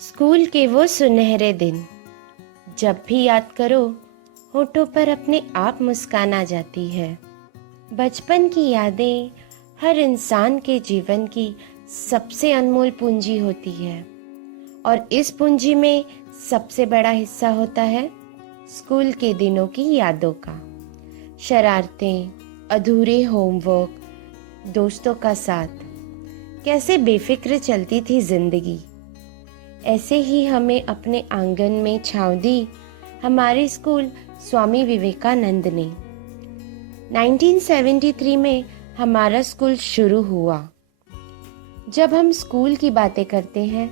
School के वो सुनहरे दिन, जब भी याद करो होठों पर अपने आप मुस्कान आ जाती है। बचपन की यादें हर इंसान के जीवन की सबसे अनमोल पूंजी होती है और इस पूंजी में सबसे बड़ा हिस्सा होता है स्कूल के दिनों की यादों का। शरारतें, अधूरे होमवर्क, दोस्तों का साथ, कैसे बेफिक्र चलती थी जिंदगी। ऐसे ही हमें अपने आंगन में छांव दी हमारे स्कूल स्वामी विवेकानंद ने। 1973 में हमारा स्कूल शुरू हुआ। जब हम स्कूल की बातें करते हैं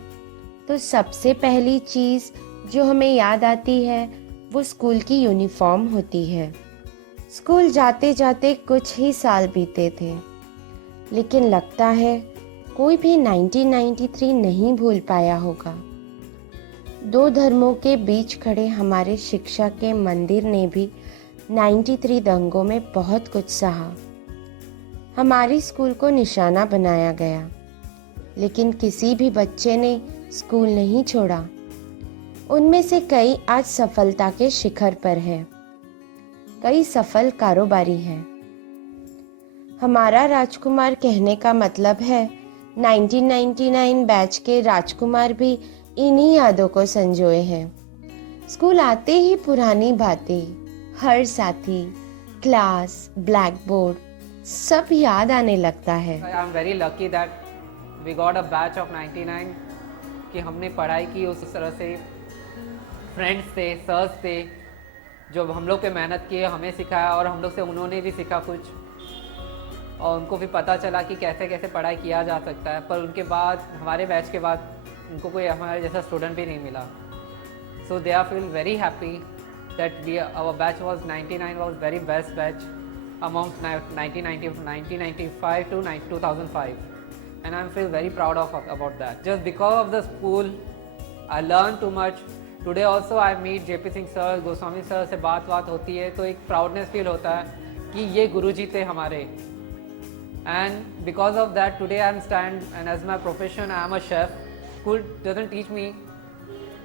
तो सबसे पहली चीज जो हमें याद आती है वो स्कूल की यूनिफॉर्म होती है। स्कूल जाते जाते कुछ ही साल बीते थे, लेकिन लगता है कोई भी 1993 नहीं भूल पाया होगा। दो धर्मों के बीच खड़े हमारे शिक्षा के मंदिर ने भी 93 दंगों में बहुत कुछ सहा। हमारी स्कूल को निशाना बनाया गया, लेकिन किसी भी बच्चे ने स्कूल नहीं छोड़ा। उनमें से कई आज सफलता के शिखर पर हैं, कई सफल कारोबारी हैं। हमारा राजकुमार कहने का मतलब है 1999 बैच के राजकुमार भी इन्हीं यादों को संजोए हैं। स्कूल आते ही पुरानी बातें, हर साथी, क्लास, ब्लैक बोर्ड सब याद आने लगता है। I am very lucky that we got a batch of 99 कि हमने पढ़ाई की उस तरह से। फ्रेंड्स थे, सर्स थे जो हम लोग पे मेहनत किए, हमें सिखाया और हम लोग से उन्होंने भी सीखा कुछ, और उनको भी पता चला कि कैसे कैसे पढ़ाई किया जा सकता है। पर उनके बाद, हमारे बैच के बाद, उनको कोई हमारे जैसा स्टूडेंट भी नहीं मिला। So they are feel very happy that we our batch was 99 was very best batch amongst 1995 to 2005 and I feel very proud of about that. Just because of the school I learned too much. Today also I meet JP Singh sir, Goswami sir से बात होती है तो एक proudness feel होता है कि ये गुरुजी थे हमारे। And because of that today I am stand and as my profession I am a chef. School doesn't teach me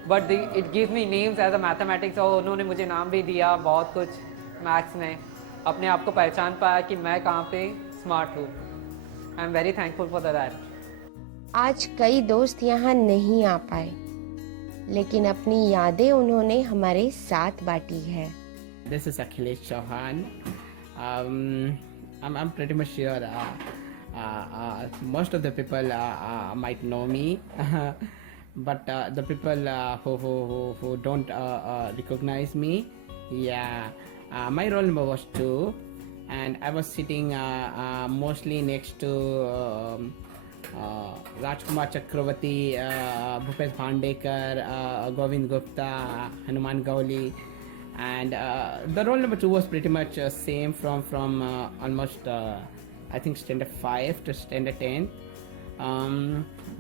but it gives me names as a mathematics, और उन्होंने मुझे नाम भी दिया बहुत कुछ मैथ्स में। अपने आप को पहचान पाया कि मैं कहाँ पे स्मार्ट हूँ। आई am very thankful for that. आज कई दोस्त यहाँ नहीं आ पाए, लेकिन अपनी यादें उन्होंने हमारे साथ बांटी है। This is Akhilesh Chauhan. I'm pretty much sure most of the people might know me, but the people who don't recognize me, my roll number was 2, and I was sitting mostly next to Rajkumar Chakravarti, Bhupesh Bhandekar, Govind Gupta, Hanuman Gauli, and the roll number 2 was pretty much same from almost I think standard 5 to standard 10.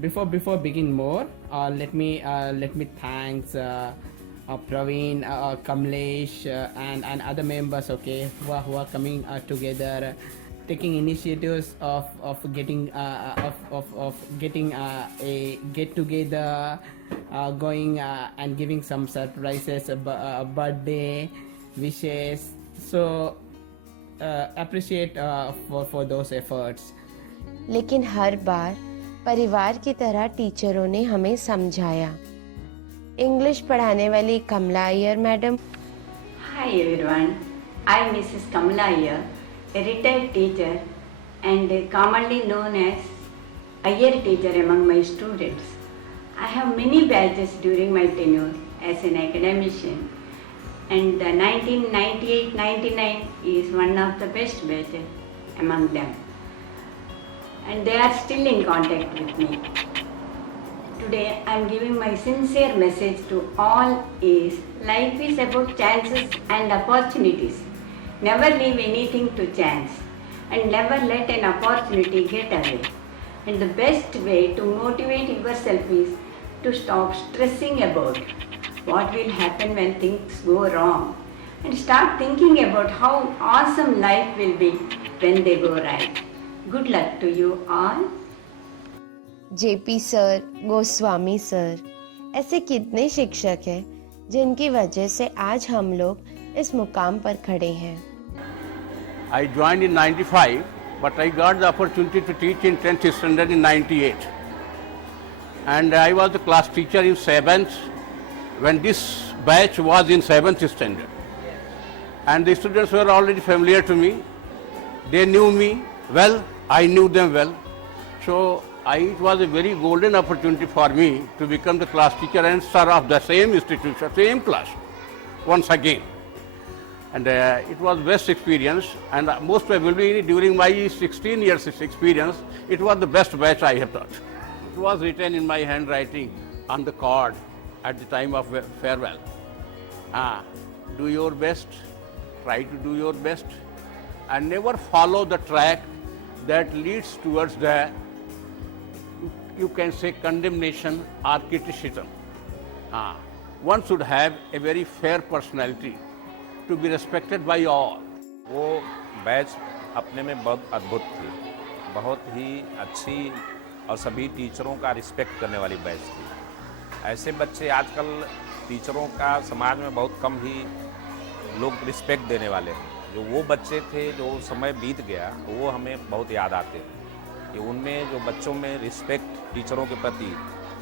Before begin more, let me thanks Praveen, Kamlesh, and other members, okay, who are coming together, taking initiatives of getting a get together, going and giving some surprises, birthday wishes. So appreciate for those efforts. लेकिन हर बार परिवार की तरह टीचरों ने हमें समझाया। English पढ़ाने वाली Kamala Iyer madam. Hi everyone, I am Mrs. Kamala Iyer, a retired teacher and commonly known as Iyer teacher among my students. I have many batches during my tenure as an academician, and 1998-99 is one of the best batches among them, and they are still in contact with me. Today I am giving my sincere message to all is life is about chances and opportunities. Never leave anything to chance and never let an opportunity get away. And the best way to motivate yourself is to stop stressing about what will happen when things go wrong and start thinking about how awesome life will be when they go right. Good luck to you all. JP sir, Goswami sir, ऐसे कितने शिक्षक हैं जिनकी वजह से आज हम लोग इस मुकाम पर खड़े हैं। I joined in 95, but I got the opportunity to teach in 10th standard in 98. And I was the class teacher in 7th when this batch was in 7th standard. And the students were already familiar to me. They knew me well, I knew them well. So it was a very golden opportunity for me to become the class teacher and sir of the same institution, same class, once again. And it was best experience, and most probably during my 16 years of experience, it was the best batch I have taught. It was written in my handwriting on the card at the time of farewell. Do your best, try to do your best, and never follow the track that leads towards the, you can say, condemnation or criticism. One should have a very fair personality to be respected by all. वो batch अपने में बहुत अद्भुत थी, बहुत ही अच्छी और सभी टीचरों का रिस्पेक्ट करने वाली बैच थी। ऐसे बच्चे आजकल टीचरों का समाज में बहुत कम ही लोग रिस्पेक्ट देने वाले हैं। जो वो बच्चे थे जो समय बीत गया वो हमें बहुत याद आते हैं कि उनमें जो बच्चों में रिस्पेक्ट टीचरों के प्रति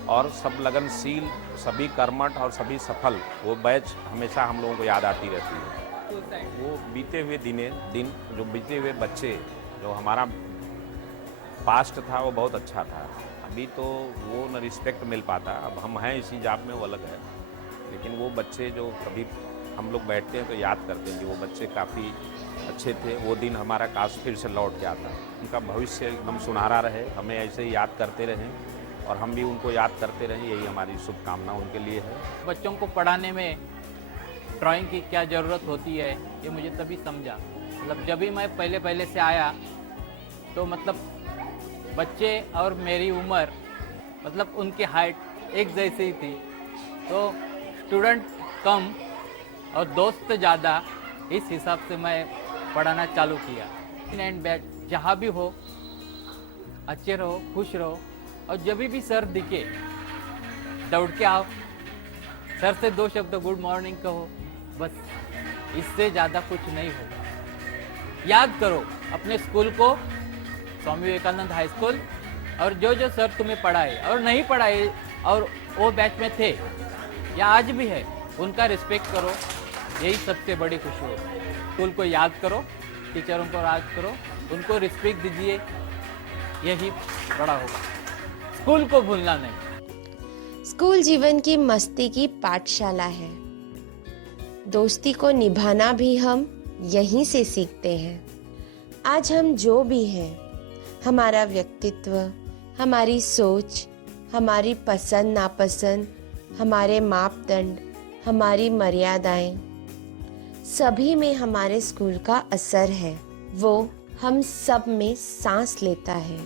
और सब लगनशील, सभी कर्मठ और सभी सफल, वो बैच हमेशा हम लोगों को याद आती रहती है। वो बीते हुए दिन जो बीते हुए बच्चे, जो हमारा पास्ट था वो बहुत अच्छा था। अभी तो वो न रिस्पेक्ट मिल पाता, अब हम हैं इसी जाप में, वो अलग है। लेकिन वो बच्चे जो कभी हम लोग बैठते हैं तो याद करते हैं कि वो बच्चे काफ़ी अच्छे थे, वो दिन हमारा काश फिर से लौट के आता। उनका भविष्य एकदम सुनहरा रहे, हमें ऐसे ही याद करते रहें और हम भी उनको याद करते रहें, यही हमारी शुभकामना उनके लिए है। बच्चों को पढ़ाने में ड्राइंग की क्या ज़रूरत होती है ये मुझे तभी समझा। मतलब जब भी मैं पहले से आया तो मतलब बच्चे और मेरी उम्र, मतलब उनकी हाइट एक जैसी ही थी, तो स्टूडेंट कम और दोस्त ज़्यादा, इस हिसाब से मैं पढ़ाना चालू किया। एंड बैच जहाँ भी हो अच्छे रहो, खुश रहो, और जब भी सर दिखे दौड़ के आओ, सर से 2 शब्द गुड मॉर्निंग कहो, बस इससे ज़्यादा कुछ नहीं होगा। याद करो अपने स्कूल को, स्वामी विवेकानंद हाई स्कूल, और जो सर तुम्हें पढ़ाए और नहीं पढ़ाए और वो बैच में थे या आज भी है, उनका रिस्पेक्ट करो, यही सबसे बड़ी खुशी है। स्कूल को याद करो, टीचरों को याद करो, उनको रिस्पेक्ट दीजिए, यही बड़ा होगा। स्कूल को भूलना नहीं। स्कूल जीवन की मस्ती की पाठशाला है। दोस्ती को निभाना भी हम यहीं से सीखते हैं। आज हम जो भी हैं, हमारा व्यक्तित्व, हमारी सोच, हमारी पसंद नापसंद, हमारे मापदंड, हमारी मर्यादाएं, सभी में हमारे स्कूल का असर है। वो हम सब में सांस लेता है।